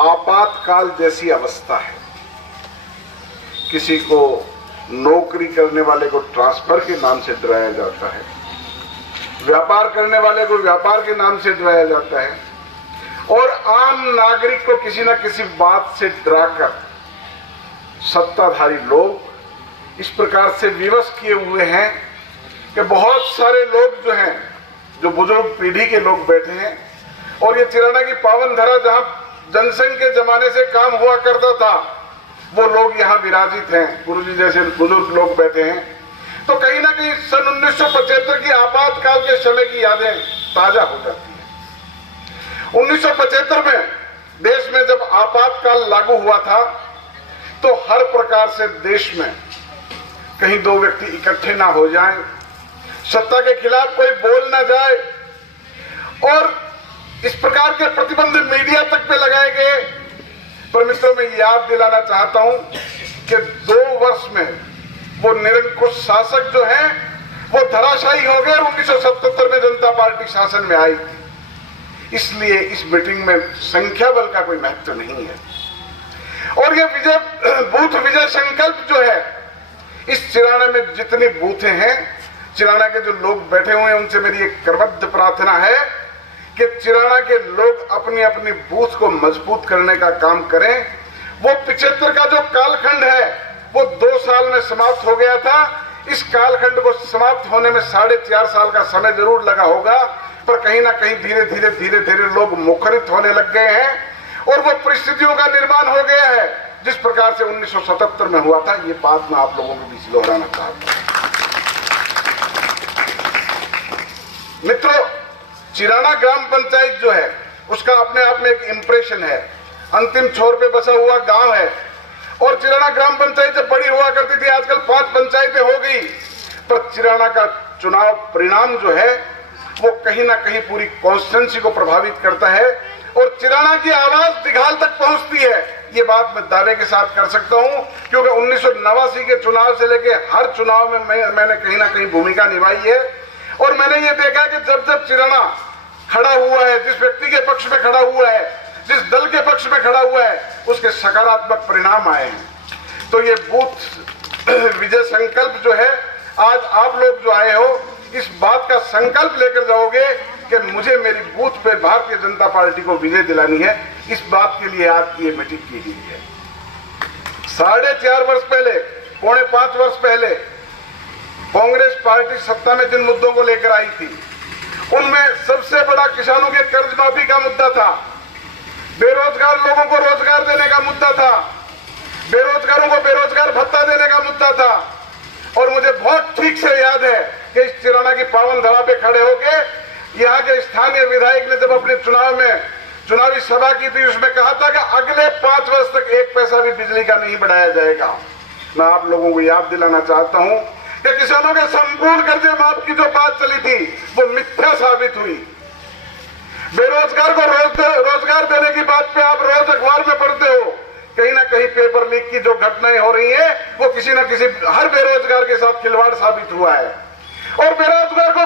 आपातकाल जैसी अवस्था है। किसी को नौकरी करने वाले को ट्रांसफर के नाम से डराया जाता है, व्यापार करने वाले को व्यापार के नाम से डराया जाता है, और आम नागरिक को किसी न किसी बात से डराकर सत्ताधारी लोग इस प्रकार से विवश किए हुए हैं कि बहुत सारे लोग जो हैं, जो बुजुर्ग पीढ़ी के लोग बैठे हैं, और ये चिराना की पावन धरा जहां जनसंघ के जमाने से काम हुआ करता था, वो लोग यहाँ विराजित हैं, गुरुजी जैसे बुजुर्ग लोग बैठे हैं। तो कहीं ना कहीं सन 1975 की आपातकाल के समय की यादें ताजा हो जाती हैं। 1975 में देश में जब आपातकाल लागू हुआ था तो हर प्रकार से देश में कहीं दो व्यक्ति इकट्ठे ना हो जाएं, सत्ता के खिलाफ कोई बोल ना जाए, और इस प्रकार के प्रतिबंध मीडिया तक पे लगाए गए। पर मित्रों, मैं याद दिलाना चाहता हूं कि 2 वर्ष में वो निरंकुश शासक जो हैं वो धराशायी हो गए और 1977 में जनता पार्टी शासन में आई थी। इसलिए इस मीटिंग में संख्या बल का कोई महत्व नहीं है। और ये बूथ विजय संकल्प जो है, इस चिराना में जितने बूथें हैं, चिराना के जो लोग बैठे हुए हैं, उनसे मेरी एक करबद्ध प्रार्थना है कि चिराना के लोग अपनी अपनी बूथ को मजबूत करने का काम करें। वो 75 का जो कालखंड है वो 2 साल में समाप्त हो गया था। इस कालखंड को समाप्त होने में 4.5 साल का समय जरूर लगा होगा, पर कहीं ना कहीं धीरे धीरे लोग मुखरित होने लग गए हैं और वो परिस्थितियों का निर्माण हो गया है जिस प्रकार से 1977 में हुआ था। ये बात मैं आप लोगों के बीच दोहराना चाहता हूं। मित्रों, चिराना ग्राम पंचायत जो है उसका अपने आप में एक इंप्रेशन है। अंतिम छोर पे बसा हुआ गांव है, और चिराना ग्राम पंचायत जब बड़ी हुआ करती थी, आजकल 5 पंचायतें हो गई, पर चिराना का चुनाव परिणाम जो है वो कहीं ना कहीं पूरी कॉन्स्टिट्यूंसी को प्रभावित करता है और चिराना की आवाज दिघाल तक पहुंचती है। ये बात मैं दावे के साथ कर सकता हूं, क्योंकि 1989 के चुनाव से लेके हर चुनाव में मैंने कहीं ना कहीं भूमिका निभाई है, और मैंने ये देखा कि जब जब चिराना खड़ा हुआ है, जिस व्यक्ति के पक्ष में खड़ा हुआ है, जिस दल के पक्ष में खड़ा हुआ है, उसके सकारात्मक परिणाम आए हैं। तो ये बूथ विजय संकल्प जो है, आज आप लोग जो आए हो, इस बात का संकल्प लेकर जाओगे कि मुझे मेरी बूथ पे भारतीय जनता पार्टी को विजय दिलानी है। इस बात के लिए आज की ये मीटिंग की गई है। 4.5 वर्ष पहले, 4.5 वर्ष पहले कांग्रेस पार्टी सत्ता में जिन मुद्दों को लेकर आई थी, उनमें सबसे बड़ा किसानों के कर्ज माफी का मुद्दा था, बेरोजगार लोगों को रोजगार देने का मुद्दा था, बेरोजगारों को बेरोजगार भत्ता देने का मुद्दा था। और मुझे बहुत ठीक से याद है कि इस चिराना की पावन धरा पे खड़े होके यहाँ के स्थानीय विधायक ने जब अपने चुनावी सभा की थी, उसमें कहा था कि अगले 5 वर्ष तक 1 पैसा भी बिजली का नहीं बढ़ाया जाएगा। मैं आप लोगों को याद दिलाना चाहता हूं कि किसानों के संपूर्ण कर्जे माफ की जो बात चली थी वो मिथ्या साबित हुई। बेरोजगार को रोजगार देने की बात पे आप रोज अखबार में पढ़ते हो, कहीं ना कहीं पेपर लीक की जो घटनाएं हो रही है वो किसी न किसी हर बेरोजगार के साथ खिलवाड़ साबित हुआ है। और बेरोजगार को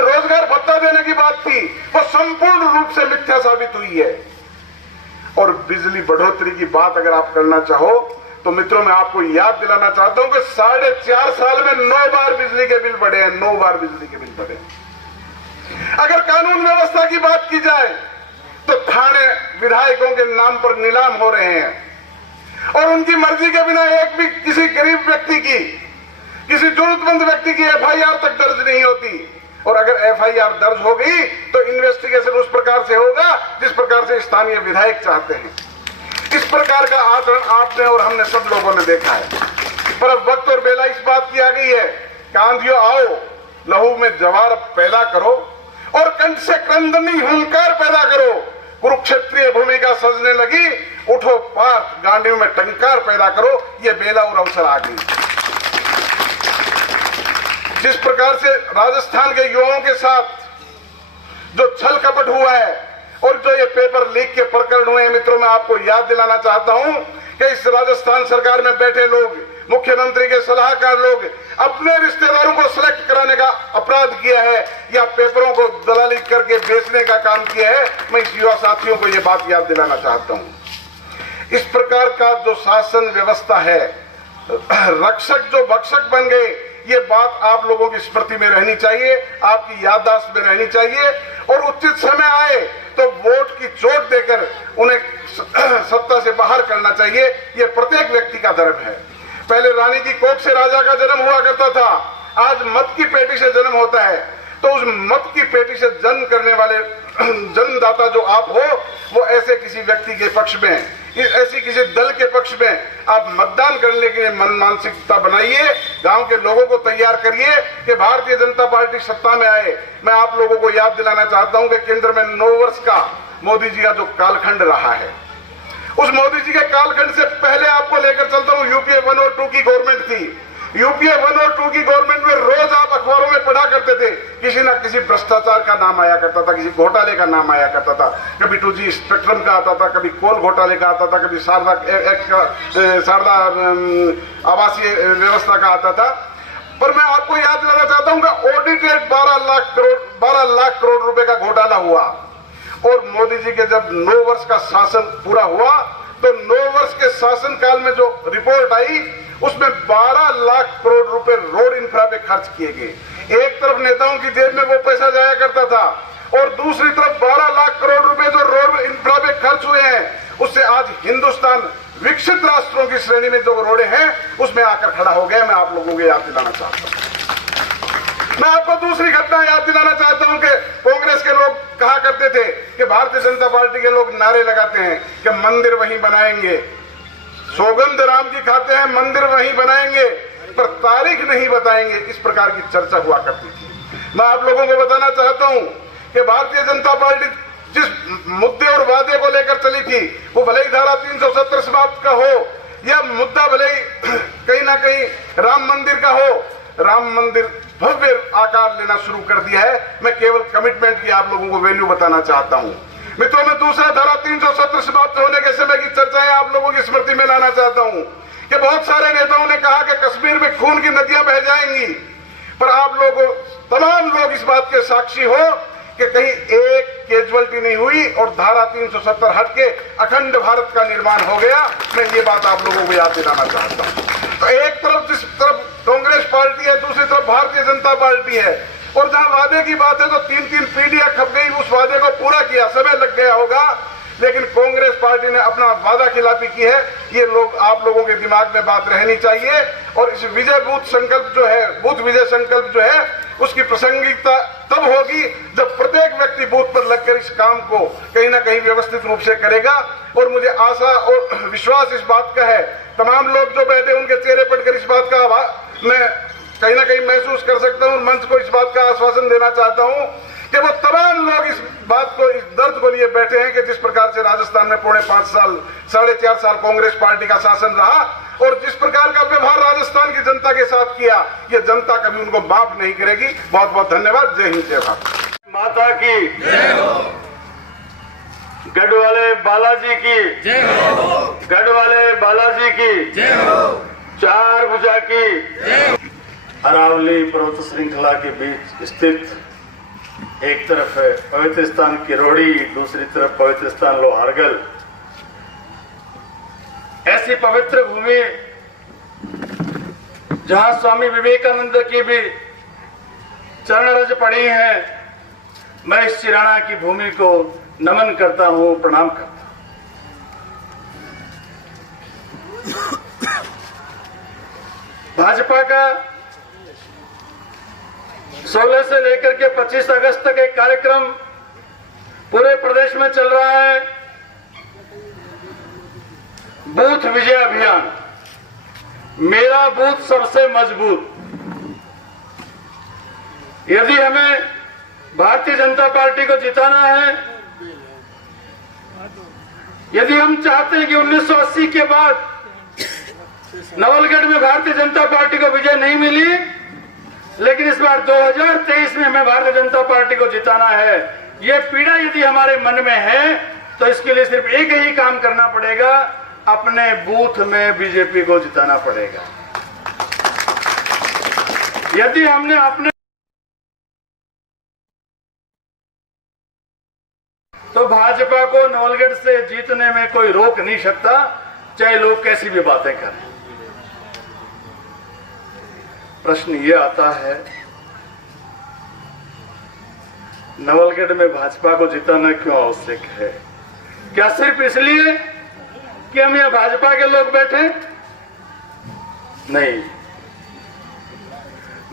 रोजगार भत्ता देने की बात थी, वो संपूर्ण रूप से मिथ्या साबित हुई है। और बिजली बढ़ोतरी की बात अगर आप करना चाहो तो मित्रों, मैं आपको याद दिलाना चाहता हूं कि 4.5 साल में 9 बार बिजली के बिल बढ़े हैं, 9 बार बिजली के बिल बढ़े। अगर कानून व्यवस्था की बात की जाए तो थाने विधायकों के नाम पर नीलाम हो रहे हैं और उनकी मर्जी के बिना एक भी किसी गरीब व्यक्ति की, किसी जरूरतमंद व्यक्ति की FIR तक दर्ज नहीं होती। और अगर FIR दर्ज हो गई तो इन्वेस्टिगेशन उस प्रकार से होगा जिस प्रकार से स्थानीय विधायक चाहते हैं। इस प्रकार का आचरण आपने और हमने सब लोगों ने देखा है। पर अब वक्त और बेला इस बात की आ गई है कि आंधियों आओ, लहू में जवार पैदा करो और कंठ से क्रंदनी हुंकार पैदा करो। कुरुक्षेत्रीय भूमिका सजने लगी, उठो पार्थ, गांडियों में टंकार पैदा करो। ये बेला और अवसर आ गई। जिस प्रकार से राजस्थान के युवाओं के साथ जो छल कपट हुआ है और जो ये पेपर लीक के प्रकरण हुए हैं, मित्रों, मैं आपको याद दिलाना चाहता हूं कि इस राजस्थान सरकार में बैठे लोग, मुख्यमंत्री के सलाहकार लोग अपने रिश्तेदारों को सिलेक्ट कराने का अपराध किया है या पेपरों को दलाली करके बेचने का काम किया है। मैं इस युवा साथियों को ये बात याद दिलाना चाहता हूं। इस प्रकार का जो शासन व्यवस्था है, रक्षक जो भक्षक बन गए, ये बात आप लोगों की स्मृति में रहनी चाहिए, आपकी याददाश्त में रहनी चाहिए। और उचित समय आए तो वोट की चोट देकर उन्हें सत्ता से बाहर करना चाहिए। ये प्रत्येक व्यक्ति का धर्म है। पहले रानी की कोख से राजा का जन्म हुआ करता था, आज मत की पेटी से जन्म होता है। तो उस मत की पेटी से जन्म करने वाले जन्मदाता जो आप हो, वो ऐसे किसी व्यक्ति के पक्ष में, ऐसी किसी दल के पक्ष में आप मतदान करने के लिए मन मानसिकता बनाइए, गांव के लोगों को तैयार करिए कि भारतीय जनता पार्टी सत्ता में आए। मैं आप लोगों को याद दिलाना चाहता हूं कि केंद्र में 9 वर्ष का मोदी जी का जो कालखंड रहा है, उस मोदी जी के कालखंड से पहले आपको लेकर चलता हूं, यूपीए 1 और 2 की गवर्नमेंट थी। यूपीए 1 और 2 की गवर्नमेंट में रोज आप अखबारों में पढ़ा करते थे, किसी न किसी भ्रष्टाचार का नाम आया करता था, किसी घोटाले का नाम आया करता था। कभी 2G स्पेक्ट्रम का आता था, कभी कोल घोटाले का आता था, कभी शारदा एक्ट का, शारदा आवासीय व्यवस्था का आता था। पर मैं आपको याद दिलाना चाहता हूं कि ऑडिटेड 12 लाख करोड़ रुपए का घोटाला हुआ। और मोदी जी के जब 9 वर्ष का शासन पूरा हुआ, तो 9 वर्ष के शासन काल में जो रिपोर्ट आई, उसमें 12 लाख करोड़ रुपए रोड इंफ्रा पे खर्च किए गए। एक तरफ नेताओं की जेब में वो पैसा जाया करता था, और दूसरी तरफ 12 लाख करोड़ रुपए जो रोड इंफ्रा पे खर्च हुए हैं, उससे आज हिंदुस्तान विकसित राष्ट्रों की श्रेणी में जो रोडे हैं उसमें आकर खड़ा हो गया। मैं आप लोगों को याद दिलाना चाहता हूं। मैं आपको दूसरी घटना याद दिलाना चाहता हूं कि कांग्रेस के लोग कहा करते थे कि भारतीय जनता पार्टी के लोग नारे लगाते हैं कि मंदिर वहीं बनाएंगे, सौगंध राम की खाते हैं, मंदिर वहीं बनाएंगे, पर तारीख नहीं बताएंगे। इस प्रकार की चर्चा हुआ करती थी। मैं आप लोगों को बताना चाहता हूं कि भारतीय जनता पार्टी जिस मुद्दे और वादे को लेकर चली थी, वो भले ही धारा 370 समाप्त का हो, या मुद्दा भले ही कहीं ना कहीं राम मंदिर का हो, राम मंदिर भव्य आकार लेना शुरू कर दिया है। मैं केवल कमिटमेंट की आप लोगों को वैल्यू बताना चाहता हूं। मित्रों, मैं दूसरा धारा 370 समाप्त होने के समय की चर्चाएं आप लोगों की स्मृति में लाना चाहता हूं कि बहुत सारे नेताओं ने कहा कि कश्मीर में खून की नदियां बह जाएंगी, पर आप लोगों, तमाम लोग इस बात के साक्षी हो कि कहीं एक कैजुअलिटी नहीं हुई और धारा 370 हट के अखंड भारत का निर्माण हो गया। मैं ये बात आप लोगों को याद दिलाना चाहता हूं। तो एक तरफ जिस तरफ कांग्रेस पार्टी है, दूसरी तरफ भारतीय जनता पार्टी है, और जहां वादे की बात है तो 3-3 पीढ़ियां खप गई, उस वादे को पूरा किया, समय लग गया होगा, लेकिन कांग्रेस पार्टी ने अपना वादा खिलाफी की है। ये लोग, आप लोगों के दिमाग में बात रहनी चाहिए। और इस विजय बूथ संकल्प जो है, बूथ विजय संकल्प जो है, उसकी प्रासंगिकता तब होगी जब प्रत्येक व्यक्ति बूथ पर लगकर इस काम को कहीं ना कहीं व्यवस्थित रूप से करेगा। और मुझे आशा और विश्वास इस बात का है, तमाम लोग जो बैठे उनके चेहरे पढ़कर इस बात का मैं कहीं ना कहीं महसूस कर सकता हूं, मंच को इस बात का आश्वासन देना चाहता हूं कि वो तमाम लोग इस बात को, इस दर्द को लिए बैठे हैं कि जिस प्रकार से राजस्थान में 4.5 साल, 4.5 साल कांग्रेस पार्टी का शासन रहा, और जिस प्रकार का व्यवहार राजस्थान की जनता के साथ किया, ये जनता कभी उनको माफ नहीं करेगी। बहुत बहुत धन्यवाद। जय हिंद, जय भारत। माता की जय हो, गढ़वाले बालाजी की जय हो, गढ़वाले बालाजी की जय हो, चार भुजा की जय हो। अरावली पर्वत श्रृंखला के बीच स्थित एक तरफ है पवित्र स्थान किरोड़ी, दूसरी तरफ पवित्र स्थान लोहारगल। ऐसी पवित्र भूमि जहां स्वामी विवेकानंद की भी चरण रज पड़ी है, मैं इस चिराना की भूमि को नमन करता हूं, प्रणाम करता हूं। भाजपा का 16 से लेकर के 25 अगस्त तक एक कार्यक्रम पूरे प्रदेश में चल रहा है, बूथ विजय अभियान, मेरा बूथ सबसे मजबूत। यदि हमें भारतीय जनता पार्टी को जिताना है, यदि हम चाहते हैं कि 1980 के बाद नवलगढ़ में भारतीय जनता पार्टी को विजय नहीं मिली, लेकिन इस बार 2023 में हमें भारतीय जनता पार्टी को जिताना है, ये पीड़ा यदि हमारे मन में है, तो इसके लिए सिर्फ एक ही काम करना पड़ेगा, अपने बूथ में बीजेपी को जिताना पड़ेगा। यदि हमने अपने, तो तो भाजपा को नवलगढ़ से जीतने में कोई रोक नहीं सकता, चाहे लोग कैसी भी बातें करें। प्रश्न ये आता है, नवलगढ़ में भाजपा को जिताना क्यों आवश्यक है? क्या सिर्फ इसलिए कि हम यहाँ भाजपा के लोग बैठे? नहीं,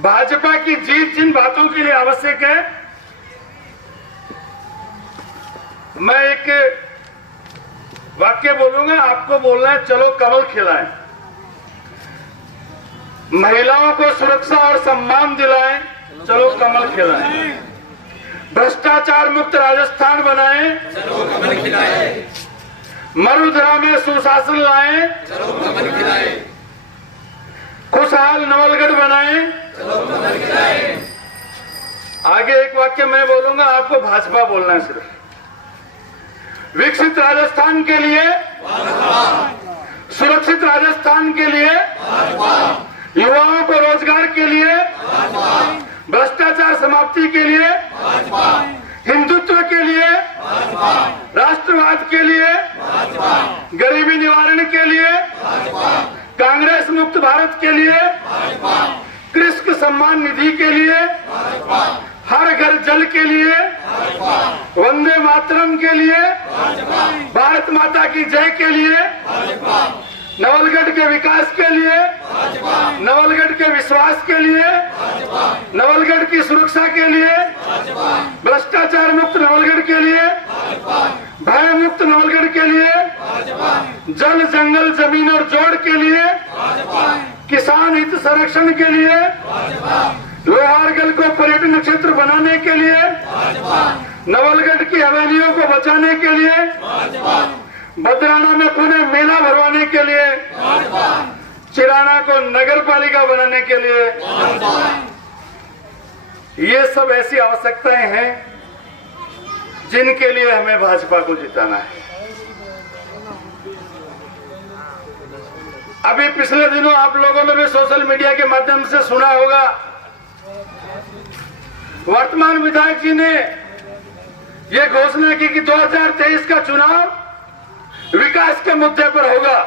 भाजपा की जीत जिन बातों के लिए आवश्यक है, मैं एक वाक्य बोलूंगा, आपको बोलना है, चलो कमल खिलाएं, महिलाओं को सुरक्षा और सम्मान दिलाएं, चलो कमल खिलाएं, भ्रष्टाचार मुक्त राजस्थान बनाएं, चलो कमल खिलाएं, मरुधरा में सुशासन लाएं, चलो कमल खिलाएं, खुशहाल नवलगढ़ बनाएं, चलो कमल खिलाएं। आगे एक वाक्य मैं बोलूंगा, आपको भाजपा बोलना है सिर्फ। विकसित राजस्थान के लिए, सुरक्षित राजस्थान के लिए, युवाओं को रोजगार के लिए, भ्रष्टाचार समाप्ति के लिए, हिंदुत्व के लिए, राष्ट्रवाद के लिए, गरीबी निवारण के लिए, कांग्रेस मुक्त भारत के लिए, कृषक सम्मान निधि के लिए, हर घर जल के लिए, वंदे मातरम के लिए, भारत माता की जय के लिए, नवलगढ़ के विकास के लिए, नवलगढ़ के विश्वास के लिए, नवलगढ़ की सुरक्षा के लिए, भ्रष्टाचार मुक्त नवलगढ़ के लिए, भय मुक्त नवलगढ़ के लिए, जल जंगल जमीन और जोड़ के लिए, किसान हित संरक्षण के लिए, लोहारगढ़ को पर्यटन क्षेत्र बनाने के लिए, नवलगढ़ की हवेलियों को बचाने के लिए, बदराना में पुनः मेला भरवाने के लिए, चिराना को नगर पालिका बनाने के लिए, ये सब ऐसी आवश्यकताएं हैं जिनके लिए हमें भाजपा को जिताना है। अभी पिछले दिनों आप लोगों ने भी सोशल मीडिया के माध्यम से सुना होगा, वर्तमान विधायक जी ने यह घोषणा की कि 2023 का चुनाव विकास के मुद्दे पर होगा।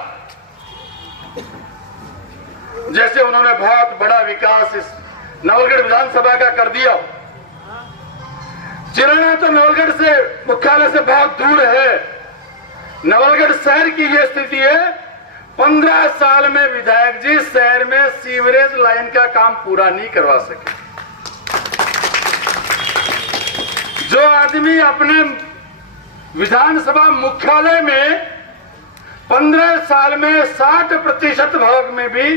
जैसे उन्होंने बहुत बड़ा विकास इस नवलगढ़ विधानसभा का कर दिया। चिराना तो नवलगढ़ से मुख्यालय से बहुत दूर है। नवलगढ़ शहर की यह स्थिति है, 15 साल में विधायक जी शहर में सीवरेज लाइन का काम पूरा नहीं करवा सके। जो आदमी अपने विधानसभा मुख्यालय में 15 साल में 60% भाग में भी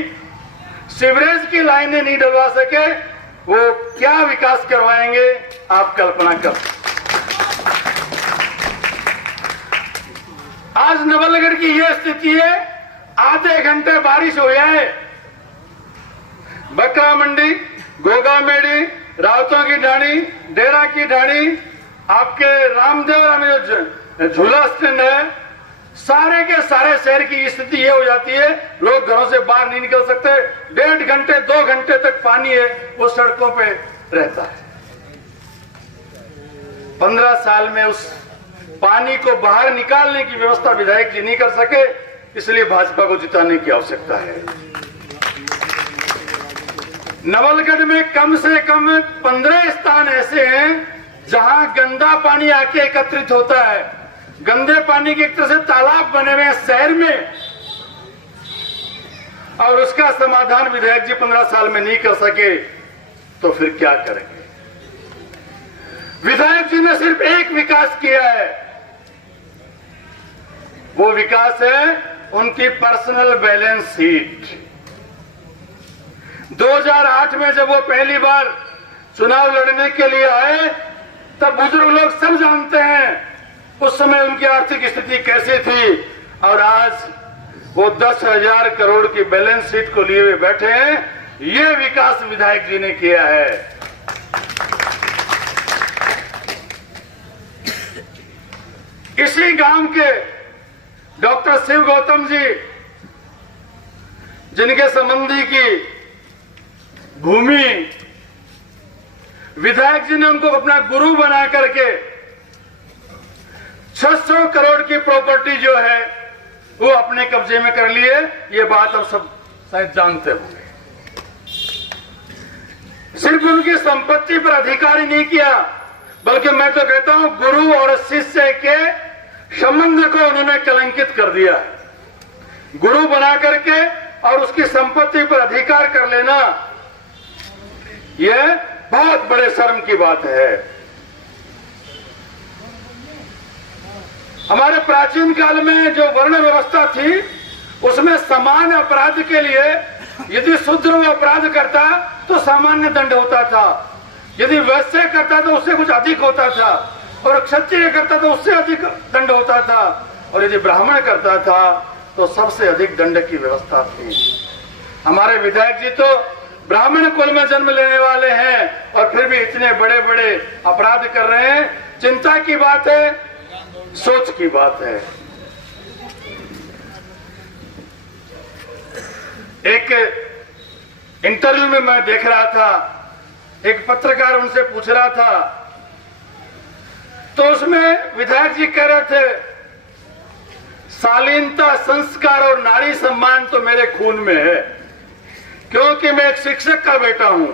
सीवरेज की लाइनें नहीं डलवा सके, वो क्या विकास करवाएंगे, आप कल्पना कर। आज नवलगढ़ की यह स्थिति है, आधे घंटे बारिश हो जाए, बकरा मंडी, गोगा मेड़ी, रावतों की ढाणी, डेरा की ढाणी, आपके रामदेवरा में जो झूला स्टैंड है, सारे के सारे शहर की स्थिति ये हो जाती है, लोग घरों से बाहर नहीं निकल सकते। 1.5 घंटे 2 घंटे तक पानी है वो सड़कों पे रहता है। 15 साल में उस पानी को बाहर निकालने की व्यवस्था विधायक जी नहीं कर सके, इसलिए भाजपा को जिताने की आवश्यकता है। नवलगढ़ में कम से कम 15 स्थान ऐसे हैं जहां गंदा पानी आके एकत्रित होता है। गंदे पानी के एक तरह से तालाब बने हुए हैं शहर में, और उसका समाधान विधायक जी 15 साल में नहीं कर सके, तो फिर क्या करेंगे? विधायक जी ने सिर्फ एक विकास किया है, वो विकास है उनकी पर्सनल बैलेंस शीट। 2008 में जब वो पहली बार चुनाव लड़ने के लिए आए, तब बुजुर्ग लोग सब जानते हैं उस समय उनकी आर्थिक स्थिति कैसी थी, और आज वो 10,000 करोड़ की बैलेंस शीट को लिए हुए बैठे हैं। ये विकास विधायक जी ने किया है। इसी गांव के डॉक्टर शिव गौतम जी, जिनके संबंधी की भूमि विधायक जी ने उनको अपना गुरु बना करके 600 करोड़ की प्रॉपर्टी जो है वो अपने कब्जे में कर लिए। ये बात आप सब शायद जानते होंगे। सिर्फ उनकी संपत्ति पर अधिकार ही नहीं किया, बल्कि मैं तो कहता हूं गुरु और शिष्य के संबंध को उन्होंने कलंकित कर दिया है। गुरु बना करके और उसकी संपत्ति पर अधिकार कर लेना, यह बहुत बड़े शर्म की बात है। हमारे प्राचीन काल में जो वर्ण व्यवस्था थी, उसमें समान अपराध के लिए यदि शूद्र वो अपराध करता तो सामान्य दंड होता था, यदि वैश्य करता तो उससे कुछ अधिक होता था, और क्षत्रिय करता तो उससे अधिक दंड होता था, और यदि ब्राह्मण करता था तो सबसे अधिक दंड की व्यवस्था थी। हमारे विधायक जी तो ब्राह्मण कुल में जन्म लेने वाले हैं और फिर भी इतने बड़े बड़े अपराध कर रहे हैं। चिंता की बात है, सोच की बात है। एक इंटरव्यू में मैं देख रहा था, एक पत्रकार उनसे पूछ रहा था, तो उसमें विधायक जी कह रहे थे, शालीनता, संस्कार और नारी सम्मान तो मेरे खून में है, क्योंकि मैं एक शिक्षक का बेटा हूं।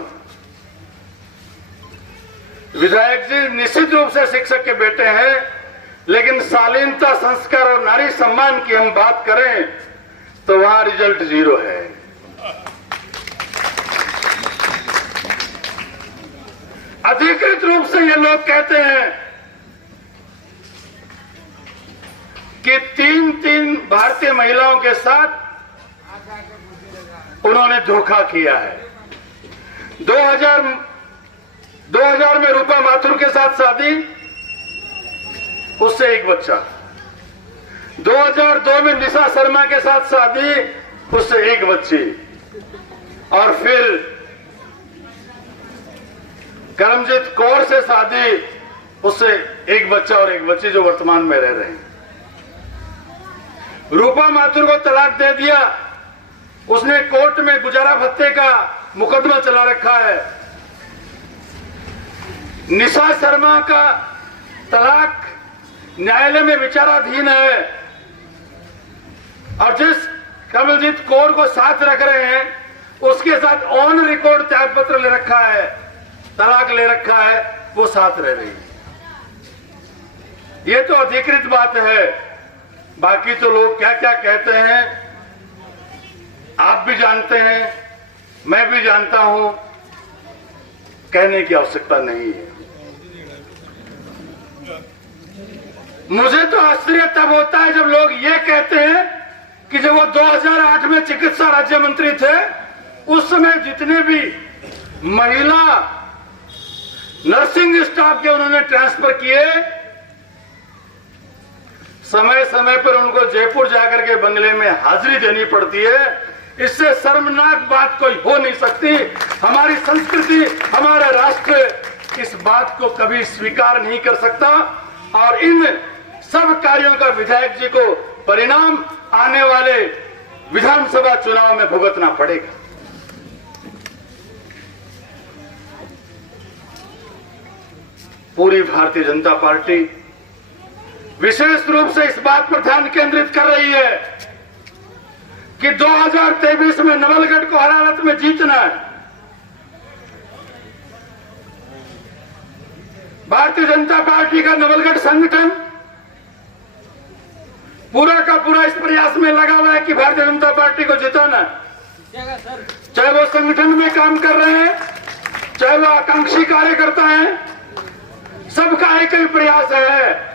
विधायक जी निश्चित रूप से शिक्षक के बेटे हैं, लेकिन शालीनता, संस्कार और नारी सम्मान की हम बात करें तो वहां रिजल्ट 0 है। अधिकृत रूप से ये लोग कहते हैं कि 3 भारतीय महिलाओं के साथ उन्होंने धोखा किया है। 2000 में रूपा माथुर के साथ शादी, उससे एक बच्चा। 2002 में निशा शर्मा के साथ शादी, उससे एक बच्ची। और फिर करमजीत कौर से शादी, उससे एक बच्चा और एक बच्ची, जो वर्तमान में रह रहे हैं। रूपा माथुर को तलाक दे दिया, उसने कोर्ट में गुजारा भत्ते का मुकदमा चला रखा है। निशा शर्मा का तलाक न्यायालय में विचाराधीन है, और जिस कमलजीत कौर को साथ रख रहे हैं उसके साथ ऑन रिकॉर्ड त्याग पत्र ले रखा है, तलाक ले रखा है, वो साथ रह रही है। ये तो अधिकृत बात है। बाकी तो लोग क्या क्या कहते हैं आप भी जानते हैं, मैं भी जानता हूं, कहने की आवश्यकता नहीं है। मुझे तो आश्चर्य तब होता है जब लोग ये कहते हैं कि जब वो 2008 में चिकित्सा राज्य मंत्री थे, उस समय जितने भी महिला नर्सिंग स्टाफ के उन्होंने ट्रांसफर किए, समय समय पर उनको जयपुर जाकर के बंगले में हाजिरी देनी पड़ती है। इससे शर्मनाक बात कोई हो नहीं सकती। हमारी संस्कृति, हमारा राष्ट्र इस बात को कभी स्वीकार नहीं कर सकता, और इन सब कार्यों का विधायक जी को परिणाम आने वाले विधानसभा चुनाव में भुगतना पड़ेगा। पूरी भारतीय जनता पार्टी विशेष रूप से इस बात पर ध्यान केंद्रित कर रही है कि 2023 में नवलगढ़ को हर हालत में जीतना है। भारतीय जनता पार्टी का नवलगढ़ संगठन पूरा का पूरा इस प्रयास में लगा हुआ है कि भारतीय जनता पार्टी को जिताना है। चाहे वो संगठन में काम कर रहे हैं, चाहे वो आकांक्षी कार्यकर्ता हैं, सबका एक ही प्रयास है,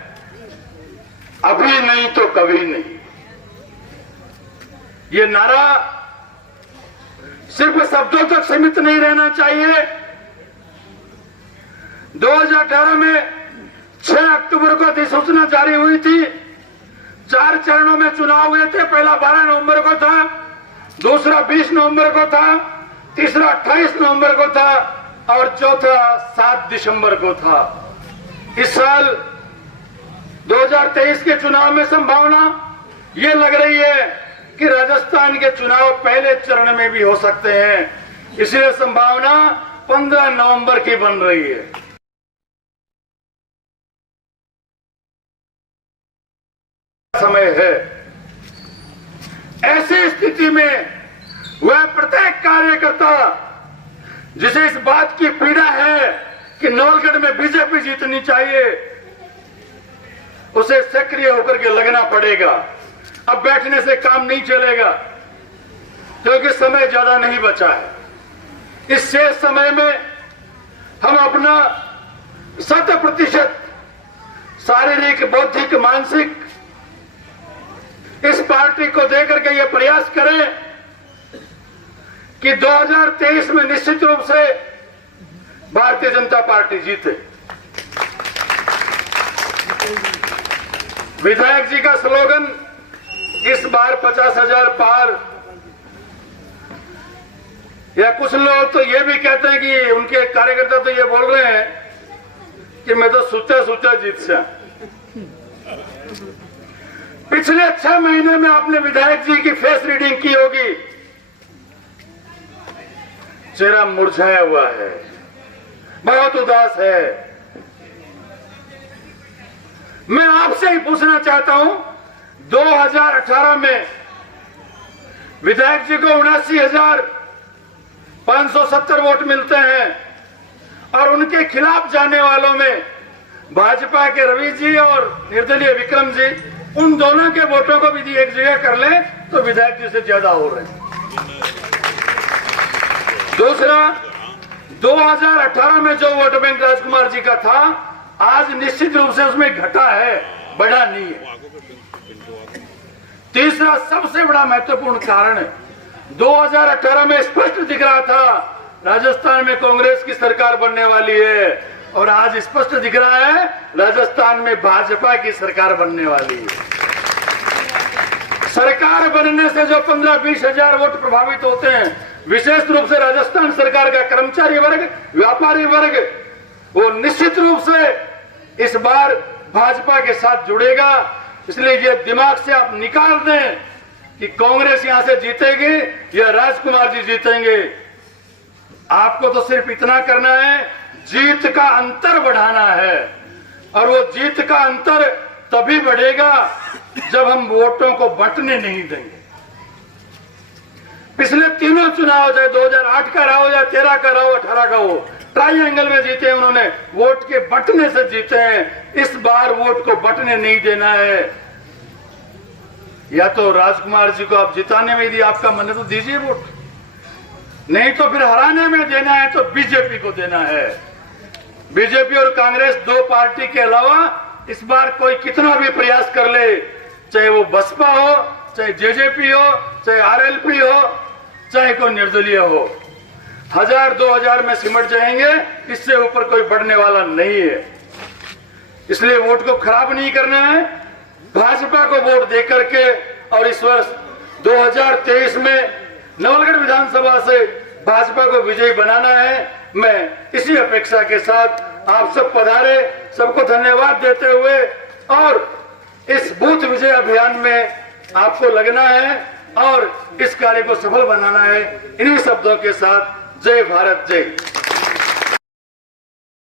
अभी नहीं तो कभी नहीं। ये नारा सिर्फ शब्दों तक सीमित नहीं रहना चाहिए। 2018 में 6 अक्टूबर को अधिसूचना जारी हुई थी। 4 चरणों में चुनाव हुए थे। पहला 12 नवंबर को था, दूसरा 20 नवंबर को था, तीसरा 28 नवंबर को था, और चौथा 7 दिसंबर को था। इस साल 2023 के चुनाव में संभावना ये लग रही है कि राजस्थान के चुनाव पहले चरण में भी हो सकते हैं, इसलिए संभावना 15 नवंबर की बन रही है। स्थिति में वह प्रत्येक कार्यकर्ता जिसे इस बात की पीड़ा है कि नवलगढ़ में बीजेपी जीतनी चाहिए, उसे सक्रिय होकर के लगना पड़ेगा। अब बैठने से काम नहीं चलेगा क्योंकि समय ज्यादा नहीं बचा है। इस शेष समय में हम अपना 100% शारीरिक, बौद्धिक, मानसिक इस पार्टी को देकर के यह प्रयास करें कि 2023 में निश्चित रूप से भारतीय जनता पार्टी जीते। विधायक जी का स्लोगन इस बार 50,000 पार, या कुछ लोग तो ये भी कहते हैं कि उनके कार्यकर्ता तो ये बोल रहे हैं कि मैं तो सोचा जीत से। पिछले 6 महीने में आपने विधायक जी की फेस रीडिंग की होगी, चेहरा मुरझाया हुआ है, बहुत उदास है। मैं आपसे ही पूछना चाहता हूं, 2018 में विधायक जी को 79,570 वोट मिलते हैं और उनके खिलाफ जाने वालों में भाजपा के रवि जी और निर्दलीय विक्रम जी, उन दोनों के वोटों को भी एक जगह कर लें तो विधायक जी से ज्यादा हो रहे हैं। दूसरा, 2018 में जो वोट बैंक राजकुमार जी का था, आज निश्चित रूप से उसमें घटा है, बढ़ा नहीं है। तीसरा सबसे बड़ा महत्वपूर्ण कारण है, 2018 में स्पष्ट दिख रहा था राजस्थान में कांग्रेस की सरकार बनने वाली है और आज स्पष्ट दिख रहा है राजस्थान में भाजपा की सरकार बनने वाली है। सरकार बनने से जो 15-20 हजार वोट प्रभावित होते हैं, विशेष रूप से राजस्थान सरकार का कर्मचारी वर्ग, व्यापारी वर्ग, वो निश्चित रूप से इस बार भाजपा के साथ जुड़ेगा। इसलिए ये दिमाग से आप निकाल दें कि कांग्रेस यहां से जीतेगी या राजकुमार जी जीतेंगे। आपको तो सिर्फ इतना करना है, जीत का अंतर बढ़ाना है, और वो जीत का अंतर तभी बढ़ेगा जब हम वोटों को बंटने नहीं देंगे। पिछले तीनों चुनाव, चाहे 2008 का रहा हो या 13 का रहा हो, 18 का हो, ट्राइएंगल में जीते उन्होंने, वोट के बंटने से जीते हैं। इस बार वोट को बंटने नहीं देना है। या तो राजकुमार जी को आप जिताने में यदि आपका मन है तो दीजिए वोट, नहीं तो फिर हराने में देना है तो बीजेपी को देना है। बीजेपी और कांग्रेस दो पार्टी के अलावा इस बार कोई कितना भी प्रयास कर ले, चाहे वो बसपा हो, चाहे जेजेपी हो, चाहे आरएलपी हो, चाहे कोई निर्दलीय हो, 1000-2000 में सिमट जाएंगे। इससे ऊपर कोई बढ़ने वाला नहीं है। इसलिए वोट को खराब नहीं करना है, भाजपा को वोट देकर के, और इस वर्ष 2023 में नवलगढ़ विधानसभा से भाजपा को विजयी बनाना है। मैं इसी अपेक्षा के साथ आप सब पधारे, सबको धन्यवाद देते हुए, और इस बूथ विजय अभियान में आपको लगना है और इस कार्य को सफल बनाना है। इन्हीं शब्दों के साथ जय भारत, जय।